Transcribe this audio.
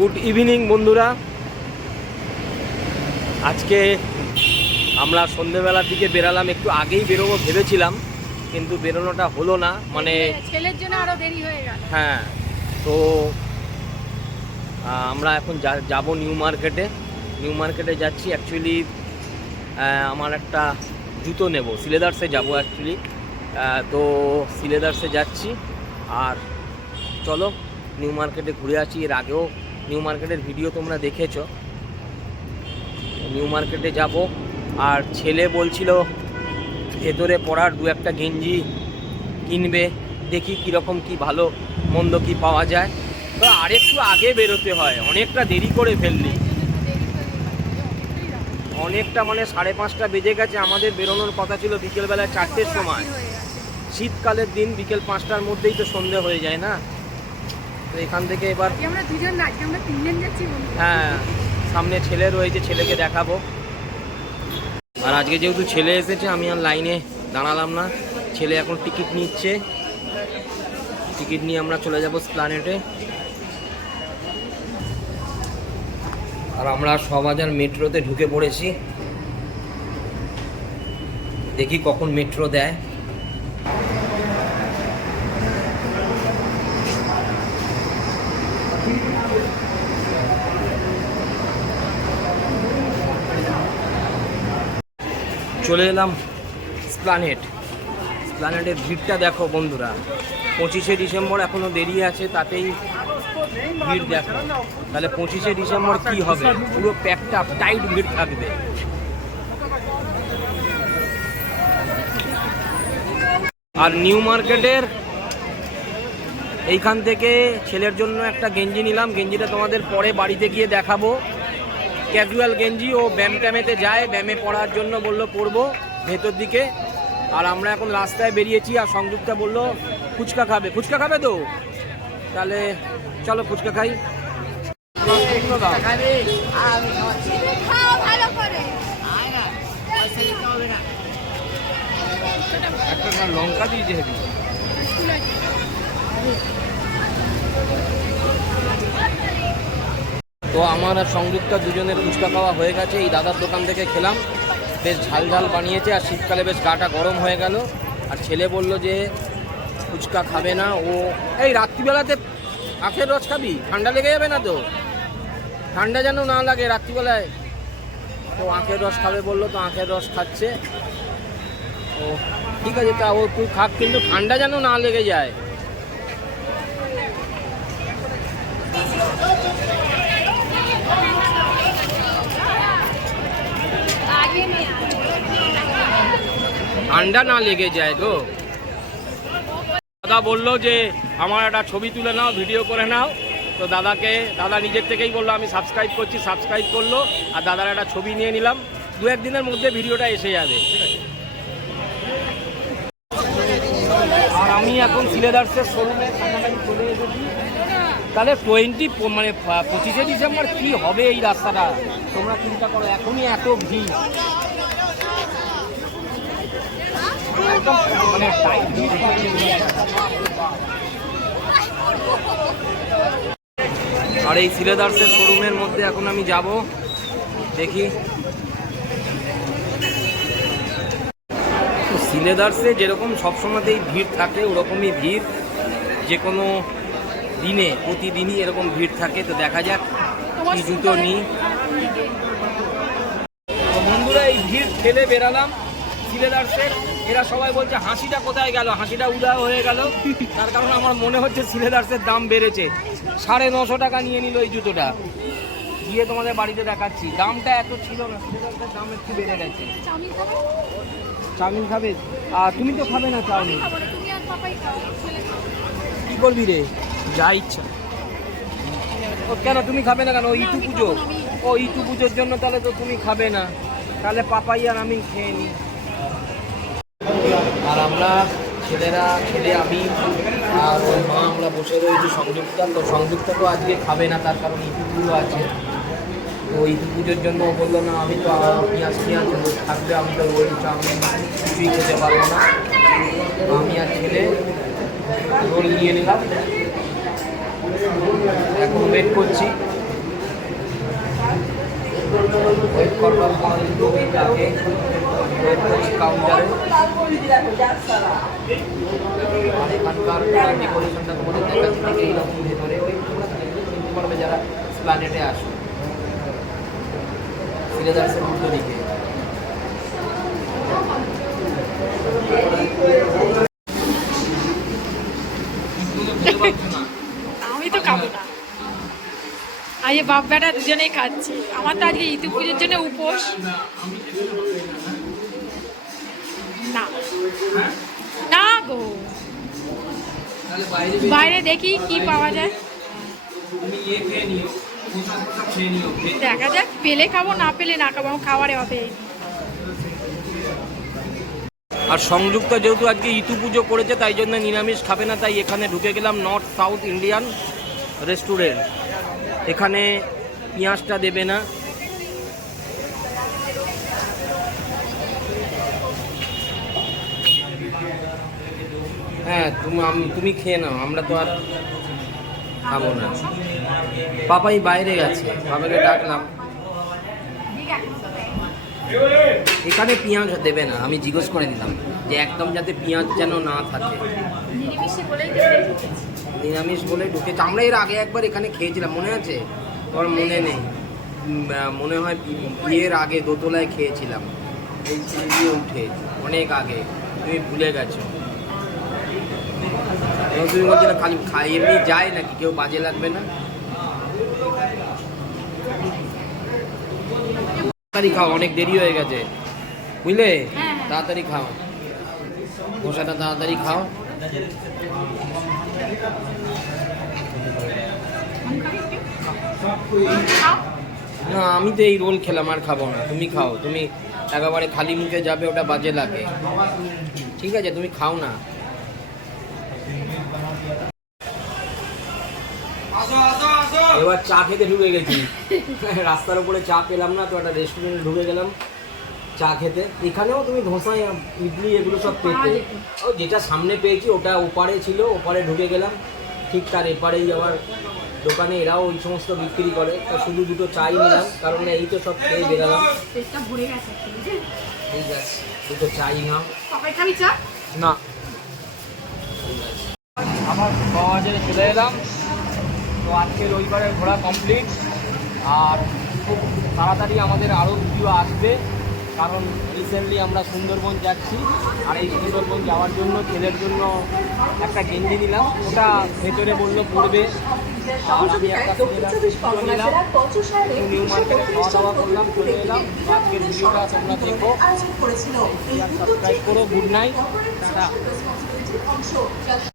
Good evening বন্ধুরা। আজকে আমরা সন্ধেবেলার দিকে বেরালাম একটু আগেই বেরোবো ভেবেছিলাম কিন্তু বেরোনোটা হলো না মানে ছেলের জন্য আরও দেরি হয়ে গেল। হ্যাঁ তো আমরা এখন যাব নিউ মার্কেটে। নিউ মার্কেটে যাচ্ছি অ্যাকচুয়ালি আমার একটা জুতো নেব। সিলেদার্সে যাব অ্যাকচুয়ালি তো সিলেদার্সে যাচ্ছি আর চলো নিউ মার্কেটে ঘুরে আসি। এর আগেও নিউ মার্কেটের ভিডিও তোমরা দেখেছ। নিউ মার্কেটে যাব, আর ছেলে বলছিল, ভেতরে পড়ার দু একটা গেঞ্জি কিনবে, দেখি কীরকম কি ভালো মন্দ কি পাওয়া যায়। তো আরেকটু আগে বেরোতে হয়, অনেকটা দেরি করে ফেললি। অনেকটা মানে সাড়ে পাঁচটা বেজে গেছে, আমাদের বেরোনোর কথা ছিল বিকেলবেলা চারটের সময়। শীতকালের দিন বিকেল পাঁচটার মধ্যেই তো সন্ধে হয়ে যায় না। তো এখান থেকে এবার আমরা দুজন না আজকে আমরা তিনজন যাচ্ছি হ্যাঁ সামনে ছেলে রয়েছে ছেলেকে দেখাবো। আর আজকে যেহেতু ছেলে এসেছে আমি আর লাইনে দাঁড়ালাম না। ছেলে এখন টিকিট নিচ্ছে। টিকিট নিয়ে আমরা চলে যাব প্ল্যানেটে আর আমরা সবাজার মেট্রোতে ঢুকে পড়েছি। দেখি কখন মেট্রো দেয়। চলে এলাম স্প্লানেট স্প্লানেটের ভিড়টা দেখো বন্ধুরা। পঁচিশে ডিসেম্বর এখনও দেরি আছে, তাতেই ভিড় দেখো। তাহলে পঁচিশে ডিসেম্বর কি হবে? পুরো প্যাকটা টাইট ভিড় থাকবে। আর নিউ মার্কেটের এইখান থেকে ছেলের জন্য একটা গেঞ্জি নিলাম। গেঞ্জিটা তোমাদের পরে বাড়িতে গিয়ে দেখাবো। ক্যাজুয়াল গেঞ্জি ও ব্যায়াম ট্যামেতে যায় ব্যায়ামে পড়ার জন্য বলল পড়ব ভেতর দিকে। আর আমরা এখন রাস্তায় বেরিয়েছি আর সংযুক্তা বলল ফুচকা খাবে। ফুচকা খাবে তো? তাহলে চলো ফুচকা খাই। একটা লঙ্কা দিয়েছে হেবি। তো আমার আর সংযুক্তা দুজনের ফুচকা খাওয়া হয়ে গেছে। এই দাদার দোকান থেকে খেলাম। বেশ ঝাল ঝাল বানিয়েছে আর শীতকালে বেশ গাটা গরম হয়ে গেল। আর ছেলে বলল যে, ফুচকা খাবে না। ও, এই রাত্রিবেলাতে আখের রস খাবি? ঠান্ডা লেগে যাবে না তো? ঠান্ডা যেন না লাগে রাত্রিবেলায়। তো আখের রস খাবে বলল, তো আখের রস খাচ্ছে। ও, ঠিক আছে, তা ও তুই খাক, কিন্তু ঠান্ডা যেন না লেগে যায়। ঠান্ডা না লেগে যায় গো। দাদা বলল যে, আমার একটা ছবি তুলে নাও, ভিডিও করে নাও। তো দাদাকে, দাদা নিজের থেকেই বলল, আমি সাবস্ক্রাইব করছি সাবস্ক্রাইব করল, আর দাদার একটা ছবি নিয়ে নিলাম। দু একদিনের মধ্যে ভিডিওটা এসে যাবে। আর আমি এখন সিলেদার্সের শোরুমে চলে এসেছি। তাহলে টোয়েন্টি মানে পঁচিশে ডিসেম্বর কি হবে এই রাস্তাটা? তোমরা চিন্তা করো, এখনই এত ভিড়। মানে আর এই সিলেদার্সের শোরুমের মধ্যে এখন আমি যাব। দেখি। সিলেদার্সে যেরকম সবসময়তেই ভিড় থাকে, ওরকমই ভিড়। যে কোনো দিনে প্রতিদিনই এরকম ভিড় থাকে তো দেখা যাক কি জুতো নিই। তো বন্ধুরা এই ভিড় ঠেলে বেরালাম সিলেদার্সের এরা সবাই বলছে হাসিটা কোথায় গেল? হাসিটা উদা হয়ে গেল। তার কারণ আমার মনে হচ্ছে সিলেদার্সের দাম বেড়েছে। সাড়ে নশো টাকা নিয়ে নিল এই জুতোটা। গিয়ে তোমাদের বাড়িতে দেখাচ্ছি। দামটা এত ছিল না সিলেদার্সের দাম একটু বেড়ে গেছে। চাউমিন খাবে? আর তুমি তো খাবে না চাউমিন। করবি রে? যা ইচ্ছা। ও কেন তুমি খাবে না কেন? ও ইটু পুজো। ও ইটু পুজোর জন্য তাহলে তো তুমি খাবে না। তাহলে পাপাই আর আমি খেয়ে নিই আর আমরা ছেলেরা খেলে আমি আর ওর মা আমরা বসে রয়েছি সংযুক্তা। তো সংযুক্তা তো আজকে খাবে না, তার কারণ ইটু পুজো আছে। তো ইটু পুজোর জন্য ও বলল, না, আমি তো পেঁয়াজ পেঁয়াজ থাকবে, আমি তো ওই চাউমিন কিছুই খেতে পারব না। আমি আর ছেলে রোল নিয়ে নিলাম। এখন ওয়েট করছি। ওয়েট করবার পর দু আগে ওয়েট করছি কাউন্টারে আর এখানকার ডেকোরেশনটা তোমাদের দেখাচ্ছি থেকে এইরকম ভেতরে। ওই তোমরা যারা প্ল্যানেটে আসো সিলেদার্সের দিকে। আজ বাপ বেটা দুজনেই খাচ্ছি। আমার তো আজকে ইতু পুজোর জন্য উপোস। না। না গো। বাইরে দেখি কি পাওয়া যায়। দেখা যাক, পেলে খাব, না পেলে না খাব খাবারে হবে। আর সংযুক্ত যেহেতু আজকে ইতু পুজো করেছে, তাই জন্য নিরামিষ খাবে না, তাই এখানে ঢুকে গেলাম নর্থ সাউথ ইন্ডিয়ান রেস্টুরেন্ট এখানে পেঁয়াজটা দেবে না। হ্যাঁ তুমি তুমি খেয়ে নাও, আমরা তো আর খাব না। পাপাই বাইরে গেছে বাবাকে ডাকলাম। এখানে পেঁয়াজ দেবে না, আমি জিজ্ঞেস করে দিলাম যে একদম যাতে পেঁয়াজ যেন না থাকে। নিরামিষ বলে ঢুকেছে। আমরা এর আগে একবার এখানে খেয়েছিলাম মনে আছে? তোমার মনে নেই। মনে হয় বিয়ের আগে দোতলায় খেয়েছিলাম। এই উঠে অনেক আগে। তুমি ভুলে গেছো। তুমি বলছিলে খালি খাই এমনি যায় নাকি? কেউ বাজে লাগবে না? তাড়াতাড়ি খাও অনেক দেরি হয়ে গেছে। বুঝলে? হ্যাঁ। তাড়াতাড়ি খাও। ধোসাটা তাড়াতাড়ি খাও। না আমি তো এই রোল খেলাম আর খাব না। তুমি খাও। তুমি একেবারে খালি মুখে যাবে ওটা বাজে লাগে। ঠিক আছে তুমি খাও না। এবার চা খেতে ঢুকে গেছি। রাস্তার উপরে চা পেলাম না তো একটা রেস্টুরেন্টে ঢুকে গেলাম। চা খেতে। এখানেও তুমি ধোসা ইডলি এগুলো সব পেতে। ও যেটা সামনে পেয়েছি ওটা ওপারে ছিল ওপারে ঢুকে গেলাম। ঠিক তার এপারেই আবার দোকানে এরাও ওই সমস্ত বিক্রি করে। তা শুধু দুটো চাই নিলাম কারণ এই তো সব খেয়ে বেরালাম। পেটটা ভরে গেছে ঠিক আছে দুটো চাই নাও। চা? না। আবার বাজারে চলে এলাম। তো আজকে রবিবারে ঘোরা কমপ্লিট আর খুব তাড়াতাড়ি আমাদের আরও ভিডিও আসবে। কারণ রিসেন্টলি আমরা সুন্দরবন যাচ্ছি আর এই সুন্দরবন যাওয়ার জন্য ছেলের জন্য একটা গেঞ্জি নিলাম। ওটা ভেতরে বলল পড়বে। আর আমি একটা নিলাম। একটু নিউ মার্কেটে খাওয়া দাওয়া করলাম চলে এলাম। আজকের ভিডিওটা তোমরা দেখো। সাবস্ক্রাইব করো গুড নাইট টাটা।